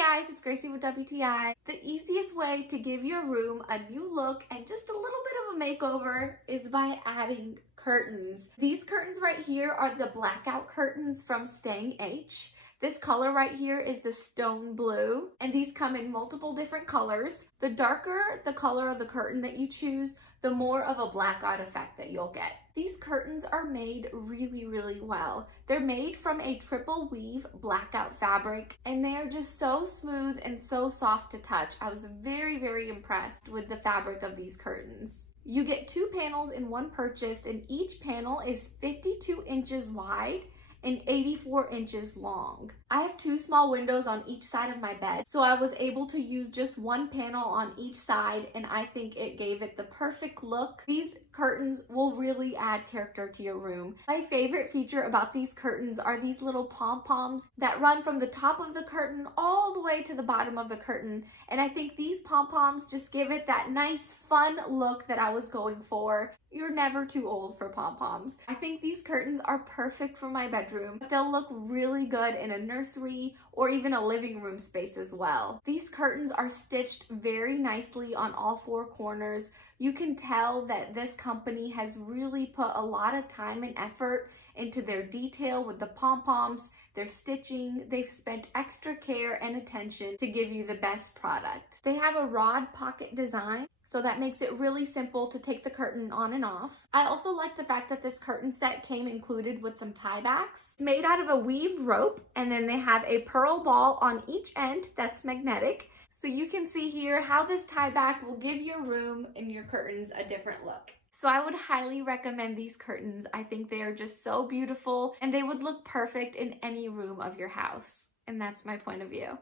guys, it's Gracie with WTI. The easiest way to give your room a new look and just a little bit of a makeover is by adding curtains. These curtains right here are the blackout curtains from StangH. This color right here is the stone blue, and these come in multiple different colors. The darker the color of the curtain that you choose, the more of a blackout effect that you'll get. These curtains are made really well. They're made from a triple weave blackout fabric, and they are just so smooth and so soft to touch. I was very impressed with the fabric of these curtains. You get 2 panels in one purchase, and each panel is 52 inches wide and 84 inches long. I have 2 small windows on each side of my bed, so I was able to use just 1 panel on each side, and I think it gave it the perfect look. These curtains will really add character to your room. My favorite feature about these curtains are these little pom-poms that run from the top of the curtain all the way to the bottom of the curtain, and I think these pom-poms just give it that nice fun look that I was going for. You're never too old for pom-poms. I think these curtains are perfect for my bedroom. They'll look really good in a nursery or even a living room space as well. These curtains are stitched very nicely on all 4 corners. You can tell that this company has really put a lot of time and effort into their detail with the pom-poms, their stitching. They've spent extra care and attention to give you the best product. They have a rod pocket design, so that makes it really simple to take the curtain on and off. I also like the fact that this curtain set came included with some tiebacks. It's made out of a weave rope, and then they have a pearl ball on each end that's magnetic. So you can see here how this tieback will give your room and your curtains a different look. So I would highly recommend these curtains. I think they are just so beautiful, and they would look perfect in any room of your house. And that's my point of view.